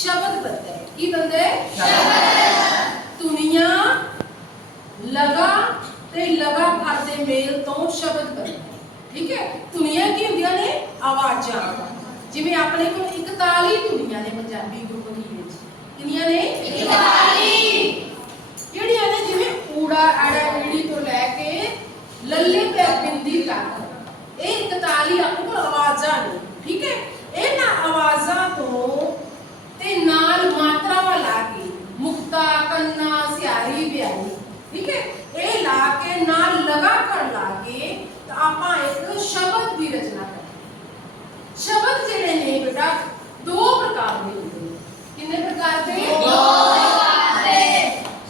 ਸ਼ਬਦ ਬਣਦਾ ਕੀ ਬਣਦਾ ਹੈ ਸ਼ਬਦ ਧੁਨੀਆਂ ਲਗਾ ਤੇ ਲਗਾਕਾਰ ਦੇ ਮੇਲ ਤੋਂ ਸ਼ਬਦ ਬਣਦਾ ਠੀਕ ਹੈ? ਧੁਨੀਆਂ ਕੀ ਹੁੰਦੀਆਂ ਨੇ? ਆਵਾਜ਼ਾਂ। ਜਿਵੇਂ ਆਪਣੇ ਕੋਲ 41 ਧੁਨੀਆਂ ਨੇ ਪੰਜਾਬੀ ਗੁਰਮੁਖੀ ਵਿੱਚ। ਕਿੰਨੀਆਂ ਨੇ? 41 ਜਿਹੜੀਆਂ ਨੇ? ਜਿਵੇਂ ਊੜਾ ਆੜਾ ਈੜੀ ਤੋਂ ਲੈ ਕੇ ਲੱਲੇ ਤੇ ਬਿੰਦੀ ਤੱਕ। ਇਹ 41 ਆਪਣੇ ਕੋਲ ਆਵਾਜ਼ਾਂ ਨੇ ਠੀਕ ਹੈ ਇਹਨਾਂ ਆਵਾਜ਼ਾਂ ਤੋਂ ਤੇ ਨਾਲ ਮਾਤਰਾਵਾਂ ਲਾ ਕੇ ਮੁਕਤਾ ਕੰਨਾ ਸਿਆਰੀ ਬਿਆਰੀ ਠੀਕ ਹੈ ਇਹ ਲਾ ਕੇ ਨਾਲ ਲਗਾ ਕਰ ਲਾ ਕੇ ਤਾਂ ਆਪਾਂ ਇੱਕ ਸ਼ਬਦ ਦੀ ਰਚਨਾ ਕਰਦੇ ਸ਼ਬਦ ਜਿਹੜੇ ਨੇ ਬੇਟਾ ਦੋ ਪ੍ਰਕਾਰ ਦੇ ਹੁੰਦੇ ਨੇ ਕਿੰਨੇ ਪ੍ਰਕਾਰ ਦੇ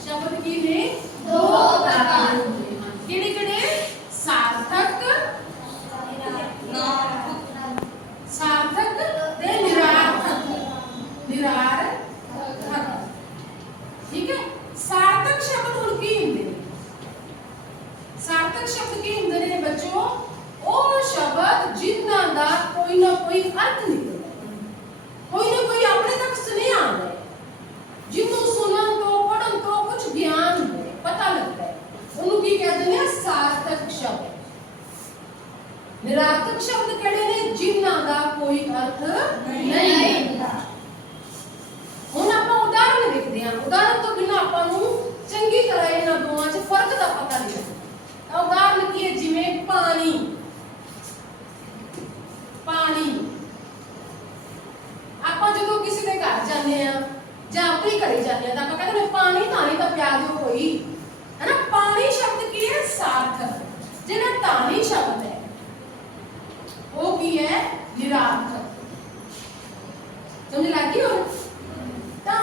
ਸ਼ਬਦ ਕੀ ਨੇ ਦੋ ਪ੍ਰਕਾਰ ਦੇ ਹੁੰਦੇ ਹਨ ਕਿਹੜੇ ਕਿਹੜੇ ਸਾਰਥਕ ਸਾਰਥਕ ਤੇ ਨਿਰਾਰਥਕ ਨਿਰਾਰਥਕ ਠੀਕ ਹੈ? ਸਾਰਥਕ ਸ਼ਬਦ ਹੁਣ ਕੀ ਹੁੰਦੇ ਨੇ? ਸਾਰਥਕ ਸ਼ਬਦ ਕੀ ਹੁੰਦੇ ਨੇ ਬੱਚੋ? ਉਹ ਸ਼ਬਦ ਜਿਨ੍ਹਾਂ ਦਾ ਕੋਈ ਨਾ ਕੋਈ ਅਰਥ ਨਿਕਲਦਾ ਕੋਈ ਨਾ ਕੋਈ ਆਪਣੇ ਤੱਕ ਸੁਨੇਹਾ ਆਉਂਦਾ ਹੈ। ਜਿਹਨੂੰ ਸੁਣਨ ਤੋਂ ਪੜਨ ਤੋਂ ਕੁਝ ਗਿਆਨ ਹੁੰਦਾ ਪਤਾ ਲੱਗਦਾ ਹੈ। ਉਹਨੂੰ ਕੀ ਕਹਿੰਦੇ ਨੇ? ਸਾਰਥਕ ਸ਼ਬਦ। ਨਿਰਾਰਥਕ ਸ਼ਬਦ ਕਿਹੜੇ ਨੇ? ਜਿਨ੍ਹਾਂ ਦਾ ਕੋਈ ਅਰਥ ਨਹੀਂ ਹੁਣ ਆਪਾਂ ਉਦਾਹਰਨ ਦੇਖਦੇ ਹਾਂ ਉਦਾਹਰਨ ਤੋਂ ਬਿਨਾਂ ਆਪਾਂ ਨੂੰ ਚੰਗੀ ਤਰ੍ਹਾਂ ਇਹਨਾਂ ਦੋਵਾਂ 'ਚ ਫ਼ਰਕ ਦਾ ਪਤਾ ਨਹੀਂ ਲੱਗਦਾ ਤਾਂ ਉਦਾਹਰਨ ਕੀ ਹੈ ਜਿਵੇਂ ਪਾਣੀ ਪਾਣੀ ਆਪਾਂ ਜਦੋਂ ਕਿਸੇ ਦੇ ਘਰ ਜਾਂਦੇ ਆ ਜਾਂ ਆਪਣੇ ਘਰੇ ਜਾਂਦੇ ਆ ਤਾਂ ਆਪਾਂ ਕਹਿੰਦੇ ਨੇ ਪਾਣੀ ਧਾਣੀ ਤਾਂ ਪਿਆ ਦਿਓ ਕੋਈ ਹੈਨਾ ਪਾਣੀ ਸ਼ਬਦ ਕੀ ਹੈ ਸਾਰਥਕ ਜਿਹੜਾ ਧਾਣੀ ਸ਼ਬਦ ਹੈ ਉਹ ਕੀ ਹੈ ਨਿਰਾਰਥਕ ਸਮਝ ਲੱਗੀ ਹੁਣ ਤਾਂ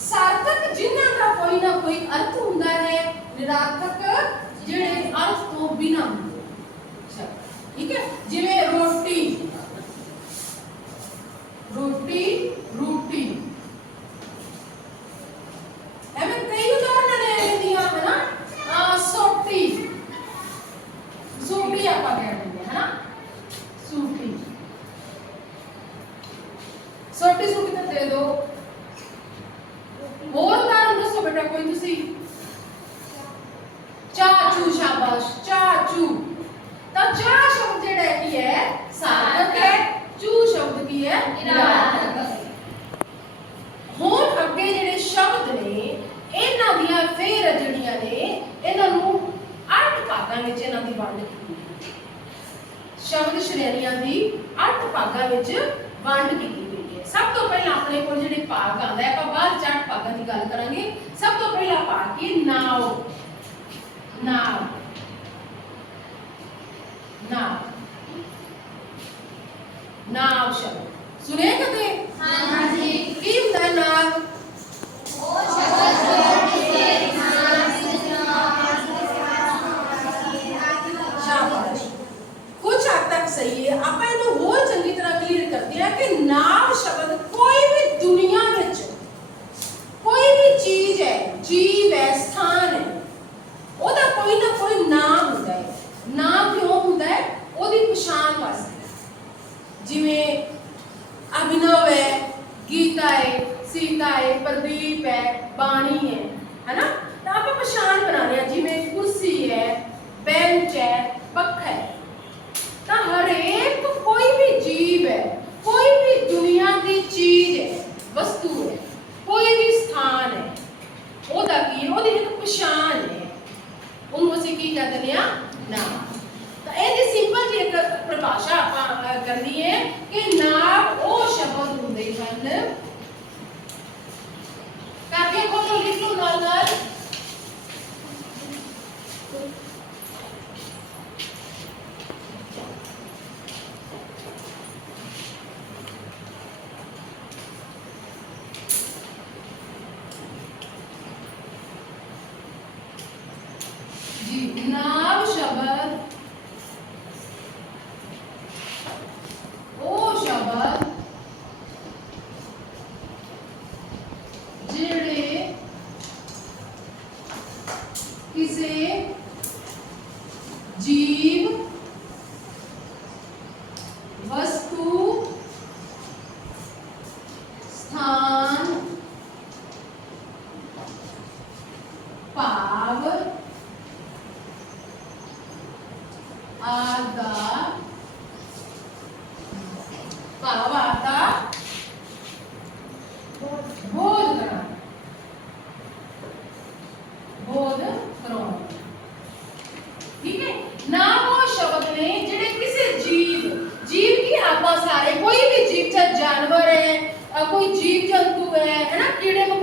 ਸਾਰਥਕ ਜਿਨ੍ਹਾਂ ਦਾ ਕੋਈ ਨਾ ਕੋਈ ਅਰਥ ਹੁੰਦਾ ਹੈ ਨਿਰਾਰਥਕ ਜਿਹੜੇ ਅਰਥ ਤੋਂ ਬਿਨਾਂ ਹੁੰਦੇ ਅੱਛਾ, ਠੀਕ ਹੈ? ਜਿਵੇਂ ਰੋਟੀ ਰੋਟੀ ਰੋਟੀ ਐਵੇਂ ਕਈ ਉਦਾਹਰਨਾਂ ਨੇ ਐਵੇਂ ਦੀਆਂ ਹਨਾ ਆ ਸੋਟੀ ਸੋਟੀ ਆਪਾਂ ਕਹਿ ਦਿੰਦੇ ਹਾਂ ਹਨਾ ਸੂਟੀ ਸੋਟੀ ਸੂਟੀ ਤਾਂ ਦੇ ਦੋ ਹੋਰ ਉਦਾਹਰਨ ਦੱਸੋ ਬੇਟਾ ਕੋਈ ਤੁਸੀਂ ਚਾਚੂ ਸ਼ਾਬਾਸ਼ ਚਾਚੂ ਤਾਂ ਚਾ ਸ਼ਬਦ ਜਿਹੜਾ ਹੈ ਕੀ ਹੈ ਸਾਰਥਕ ਹੈ ਚੂ ਸ਼ਬਦ ਕੀ ਹੈ ਨਿਰਾਰਥਕ ਹੈ ਹੁਣ ਅੱਗੇ ਜਿਹੜੇ ਸ਼ਬਦ ਨੇ ਦੀਆਂ ਫੇਰ ਜਿਹੜੀਆਂ ਨੇ ਇਹਨਾਂ ਨੂੰ ਅੱਠ ਭਾਗਾਂ ਵਿੱਚ ਇਹਨਾਂ ਦੀ ਵੰਡ ਕੀਤੀ। ਸ਼ਬਦ ਸ਼੍ਰੇਣੀਆਂ ਦੀ ਅੱਠ ਭਾਗਾਂ ਵਿੱਚ ਵੰਡ ਕੀਤੀ ਗਈ ਹੈ। ਸਭ ਤੋਂ ਪਹਿਲਾਂ ਆਪਣੇ ਕੋਲ ਜਿਹੜੇ ਭਾਗ ਆਉਂਦਾ ਹੈ ਆਪਾਂ ਬਾਅਦ ਚ ਅੱਠ ਭਾਗਾਂ ਦੀ ਗੱਲ ਕਰਾਂਗੇ। ਸਭ ਤੋਂ ਪਹਿਲਾ ਭਾਗ ਕੀ? ਹੈ? ਨਾਉ। ਨਾਉ। ਨਾਉ। ਨਾਉ ਸ਼ਬਦ। ਸੁਣੇ ਕਦੇ? ਕੀ ਹੁੰਦਾ ਹੈ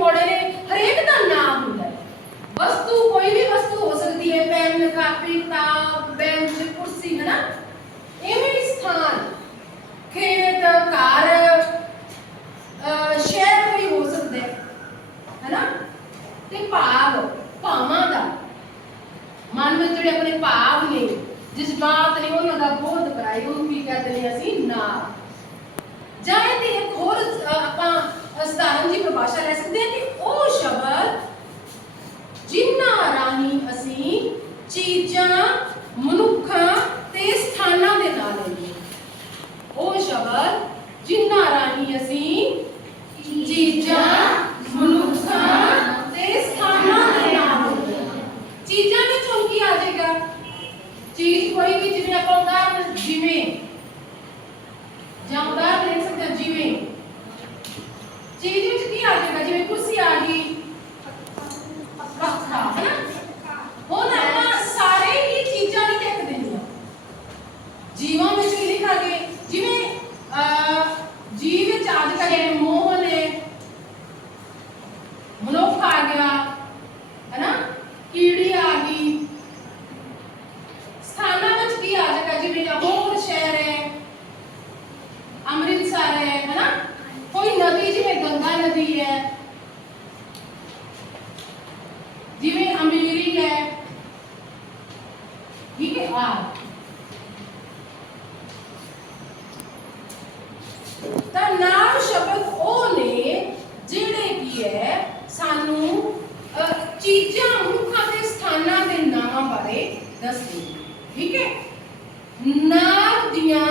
ਪਕੌੜੇ ਨੇ, ਹਰੇਕ ਦਾ ਨਾਮ ਹੁੰਦਾ ਹੈ। ਵਸਤੂ, ਕੋਈ ਵੀ ਵਸਤੂ ਹੋ ਸਕਦੀ ਹੈ, ਪੈਨ, ਕਾਪੀ, ਕਿਤਾਬ, ਬੈਂਚ, ਕੁਰਸੀ ਹੈ ਨਾ ਇਵੇਂ ਹੀ ਸਥਾਨ, ਖੇਤ, ਘਰ ਸ਼ਹਿਰ ਵੀ ਹੋ ਸਕਦੇ ਹੈ ਨਾ ਤੇ ਭਾਵ, ਭਾਵਾਂ ਦਾ। ਮਨ ਵਿੱਚ ਜਿਹੜੇ ਆਪਣੇ ਭਾਵ ਨੇ, ਜਜ਼ਬਾਤ ਨੇ, ਉਹਨਾਂ ਦਾ ਬੋਧ ਕਰਾਈ ਉਹ ਵੀ ਕਹਿੰਦੇ ਨੇ ਅਸੀਂ? ਨਾ ਜਾਇ ਇੱਕ ਹੋਰ ਆਪਾਂ ਅਸਧਾਰਨ ਦੀ ਪਰਿਭਾਸ਼ਾ ਲੈ ਸਕਦੇ ਹਾਂ ਕਿ ਉਹ ਸ਼ਬਦ ਜਿਨ੍ਹਾਂ ਰਾਹੀਂ ਅਸੀਂ ਚੀਜ਼ਾਂ ਮਨੁੱਖ ਤਾਂ ਨਾਮ ਸ਼ਬਦ ਉਹ ਨੇ ਜਿਹੜੇ ਕੀ ਹੈ, ਸਾਨੂੰ ਚੀਜ਼ਾਂ ਮੁੱਖਾਂ ਤੇ ਸਥਾਨਾਂ ਦੇ ਨਾਮ ਬਾਰੇ ਦੱਸਦੇ ਠੀਕ ਹੈ? ਨਾਮ ਦੀਆਂ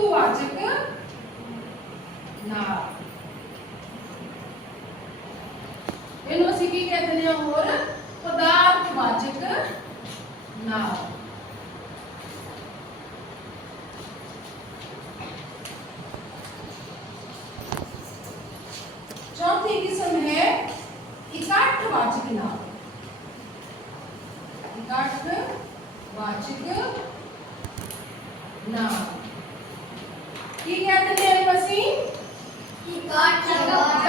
बहुवाचक नाम ਇਹਨੂੰ ਅਸੀਂ ਕੀ ਕਹਿੰਦੇ ਹਾਂ ਹੋਰ ਪਦਾਰਥ ਵਾਚਕ ਨਾਮ He got the name machine. He got the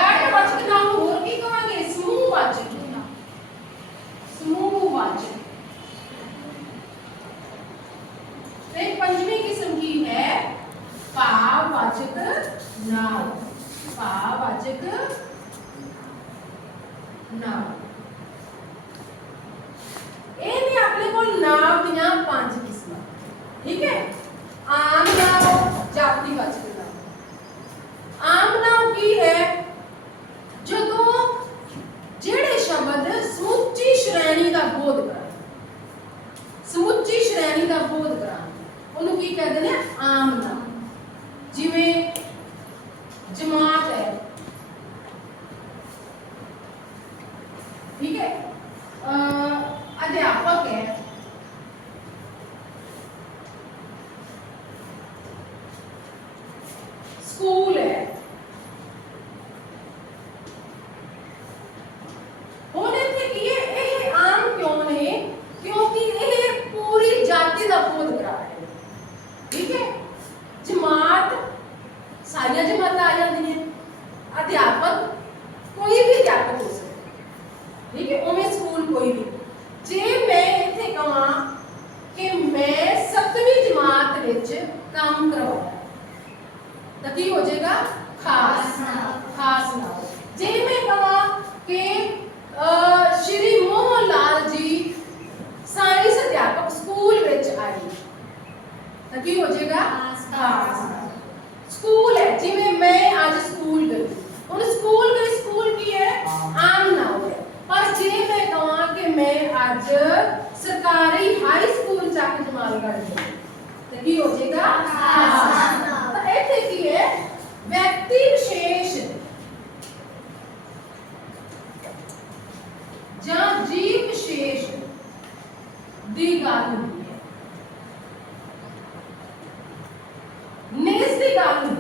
ചെയ്താണ്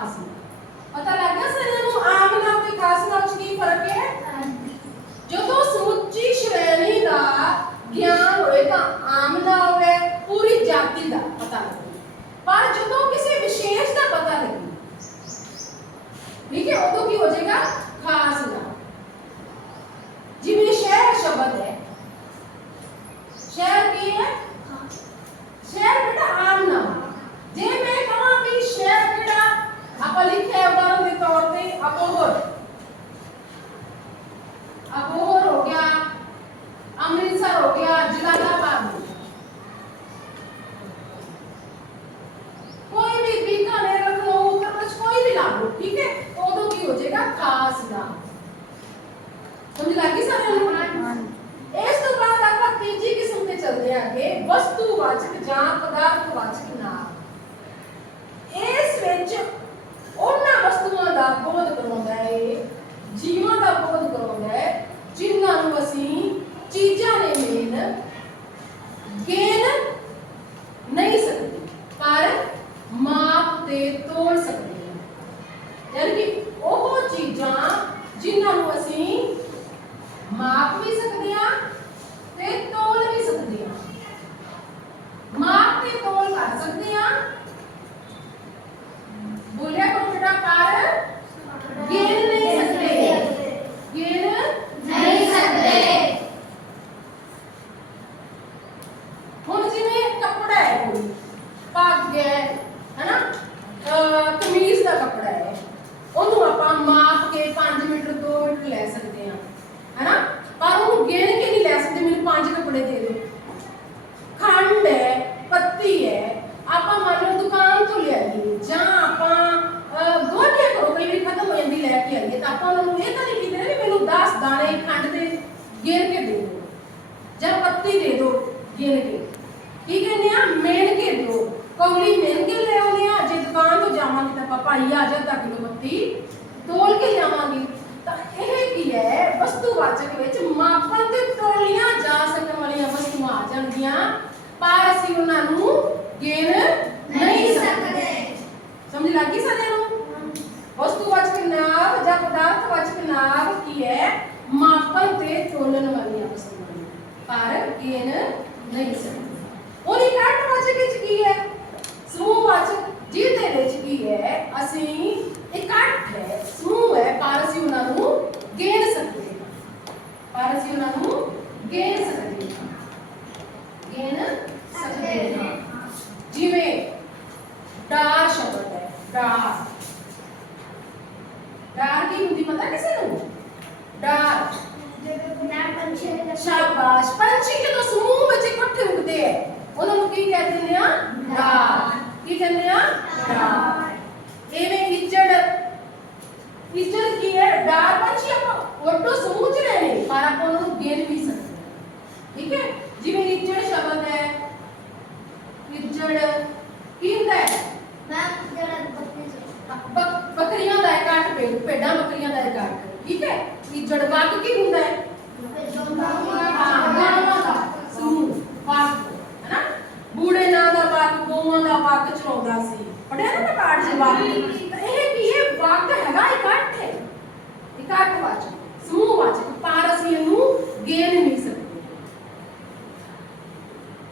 ਖਾਸ ਨੂੰ ਪਤਾ ਲੱਗ ਗਿਆ ਸਾਰਿਆਂ ਨੂੰ ਆਮ ਨਾਮ ਤੇ ਖਾਸ ਨਾਮ 'ਚ ਕੀ ਫ਼ਰਕ ਹੈ? ਜਦੋਂ ਸਮੁੱਚੀ ਸ਼੍ਰੇਣੀ ਦਾ ਗਿਆਨ ਹੋਏ ਤਾਂ ਆਮ ਦਾ ਹੋਵੇ ਪੂਰੀ ਜਾਤੀ ਦਾ ਪਤਾ ਲੱਗੇ ਪਰ ਜਦੋਂ ਕਿਸੇ ਵਿਸ਼ੇਸ਼ ਦਾ ਪਤਾ ਲੱਗੇ ਠੀਕ ਹੈ ਉਦੋਂ ਕੀ ਹੋ ਜਾਏਗਾ? ਹੈ। ਕੋਈ ਭਾਗ ਹੈ ਹਨਾ ਕਮੀਜ਼ ਦਾ ਕੱਪੜਾ ਹੈ ਉਹਨੂੰ ਆਪਾਂ ਮਾਪ ਕੇ 5 ਮੀਟਰ 2 ਮੀਟਰ ਲੈ ਸਕਦੇ ਹਾਂ ਭਾਈ ਆ ਜਾ ਤੱਕ ਦੁਪੱਤੀ ਤੋਲ ਕੇ ਲਿਆਵਾਂਗੇ। ਤਾਂ ਇਹ ਕੀ ਹੈ? ਵਸਤੂਵਾਚਕ ਵਿੱਚ ਮਾਪਣ ਤੇ ਤੋਲੀਆਂ ਜਾ ਸਕਣ ਵਾਲੀਆਂ ਵਸਤੂਆਂ ਆ ਜਾਂਦੀਆਂ। ਪਰ ਅਸੀਂ ਉਹਨਾਂ ਨੂੰ ਗਿਣ ਨਹੀਂ ਸਕਦੇ। ਸਮਝ ਲੱਗੀ ਸਾਰਿਆਂ ਨੂੰ? ਵਸਤੂਵਾਚਕ ਨਾਂਵ ਜਾਂ ਪਦਾਰਥਵਾਚਕ ਨਾਂਵ ਕੀ ਹੈ? ਮਾਪਣ ਤੇ ਤੋਲਣ ਵਾਲੀਆਂ ਵਸਤੂਆਂ। ਪਰ ਗਿਣ ਨਹੀਂ ਸਕਦੇ। ਉਹਨੇ ਕਾਟਵਾਚਕ ਵਿੱਚ ਕੀ ਹੈ? ਸਮੂਹਵਾਚਕ ਜਿਹਦੇ ਵਿੱਚ ਕੀ ਹੈ ਅਸੀਂ ਇਕੱਠ ਹੈ ਸਮੂਹ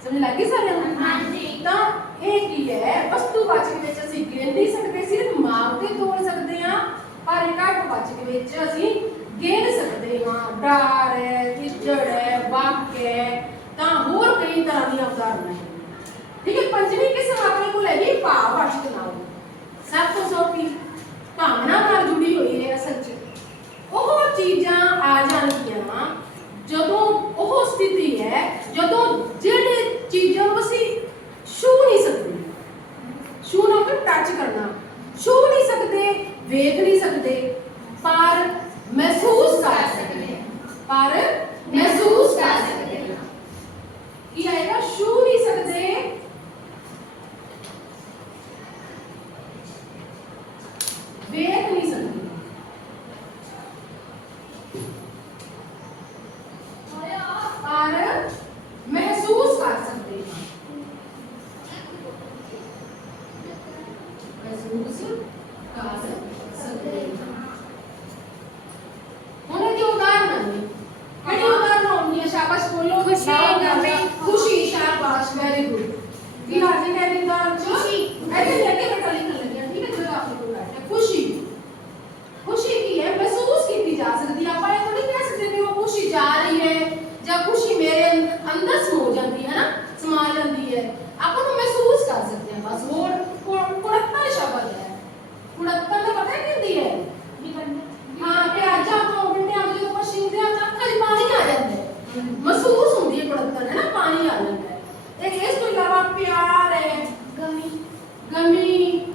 ਸਮਝ ਲੱਗੀ ਸਾਰਿਆਂ ਨੂੰ? ਹਾਂਜੀ। ਤਾਂ ਇਹ ਕੀ ਹੈ? ਵਸਤੂਵਾਚਕ ਵਿੱਚ ਅਸੀਂ ਗਿਣ ਨਹੀਂ ਸਕਦੇ ਸਿਰਫ ਮਾਪ ਤੇ ਤੋਲ ਸਕਦੇ ਹਾਂ ਪਰ ਇਕੱਠਵਾਚਕ ਵਿੱਚ ਅਸੀਂ ਗਿਣ ਸਕਦੇ ਹਾਂ। ਡਾਰ ਹੈ ਇੱਜੜ ਹੈ ਵਾਕ ਹੈ ਤਾਂ ਹੋਰ ਕਈ ਤਰ੍ਹਾਂ ਦੀਆਂ ਉਦਾਹਰਨਾਂ ਹੈ ਠੀਕ ਹੈ ਪੰਜਵੀਂ ਕਿਸਮ ਆਪਣੇ ਕੋਲ ਹੈਗੀ? ਭਾਵਵਾਚਕ ਨਾਮ ਸਭ ਤੋਂ ਸੌਖੀ ਭਾਵਨਾ ਨਾਲ ਜੁੜੀ ਹੋਈ ਹੈ ਅਸਲ 'ਚ। ਉਹ ਚੀਜ਼ਾਂ ਆ ਜਾਣਗੀਆਂ ਜਦੋਂ ਉਹ ਸਥਿਤੀ ਹੈ ਜਦੋਂ ਜਿਹੜੇ ਚੀਜ਼ਾਂ ਨੂੰ ਅਸੀਂ ਛੂ ਨਹੀਂ ਸਕਦੇ। ਛੂ ਨਾ ਫਿਰ ਟੱਚ ਕਰਨਾ। ਛੂ ਨਹੀਂ ਸਕਦੇ, ਵੇਖ ਨਹੀਂ ਸਕਦੇ, ਪਰ ਮਹਿਸੂਸ ਕਰ ਸਕਦੇ ਹਾਂ। ਪਰ ਮਹਿਸੂਸ ਕਰ ਸਕਦੇ ਹਾਂ ਕੀ ਆਏਗਾ ਛੂ ਨਹੀਂ ਸਕਦੇ ਵੇਖ ਨਹੀਂ ਸਕਦੇ ਪਰ ਮਹਿਸੂਸ ਕਰ ਸਕਦੇ ਹਾਂ ਮਹਿਸੂਸ ਕਰ ਸਕਦੇ ਹਾਂ ਹੁਣ ਇਹਦੀ ਉਦਾਹਰਨ ਨੇ ਕਿਹੜੀ ਉਦਾਹਰਨ ਹੋਣੀ ਹੈ ਸ਼ਾਬਾਸ਼ ਬੋਲੋ ਖੁਸ਼ੀ, ਨਾਲ ਨਾਲ। ਗਮੀ। ਖੁਸ਼ੀ ਸ਼ਾਬਾਸ਼ ਵੈਰੀ ਗੁੱਡ ਕੀ ਆ ਜੀ ਕਹਿੰਦੀ ਉਦਾਹਰਨ ਚ ਖੁਸ਼ੀ। ਇੱਥੇ ਲੈ ਕੇ ਬਟਾ ਲਿਖਣ ਲੱਗਿਆ ਠੀਕ ਹੈ ਜਦੋਂ ਆਪਣੇ ਕੋਲ ਬੈਠਾ ਖੁਸ਼ੀ ਖੁਸ਼ੀ ਕੀ ਹੈ ਮਹਿਸੂਸ ਕੀਤੀ ਜਾ ਸਕਦੀ ਹੈ ਆਪਾਂ ਇਹ ਥੋੜੀ ਕਹਿ ਸਕਦੇ ਕਿ ਉਹ ਖੁਸ਼ੀ ਜਾ ਰਹੀ ਹੈ ਜਾਂ ਖੁਸ਼ੀ ਮੇਰੇ ਅੰਦ- ਅੰਦਰ ਸਮੋ ਜਾਂਦੀ ਹੈ ਨਾ ਸਮਾ ਜਾਂਦੀ ਹੈ ਆਪਾਂ ਨੂੰ ਮਹਿਸੂਸ ਕਰ ਸਕਦੇ ਹਾਂ ਬਸ ਹੋਰ ਕੁ- ਕੁੜੱਤਣ ਸ਼ਬਦ ਹੈ ਕੁੜੱਤਣ ਦਾ ਪਤਾ ਕੀ ਹੁੰਦੀ ਹੈ ਹਾਂ ਪਿਆਜ਼ਾਂ ਤੋਂ ਗੰਢਿਆਂ ਤੋਂ ਜਦੋਂ ਆਪਾਂ ਛਿੰਦੇ ਆ ਤਾਂ ਅੱਖਾਂ 'ਚ ਪਾਣੀ ਆ ਜਾਂਦਾ ਹੈ ਮਹਿਸੂਸ ਹੁੰਦੀ ਹੈ ਕੁੜੱਤਣ ਹੈ ਨਾ? ਪਾਣੀ ਆ ਜਾਂਦਾ ਹੈ। ਤੇ ਇਸ ਤੋਂ ਇਲਾਵਾ ਪਿਆਰ ਹੈ ਗਮੀ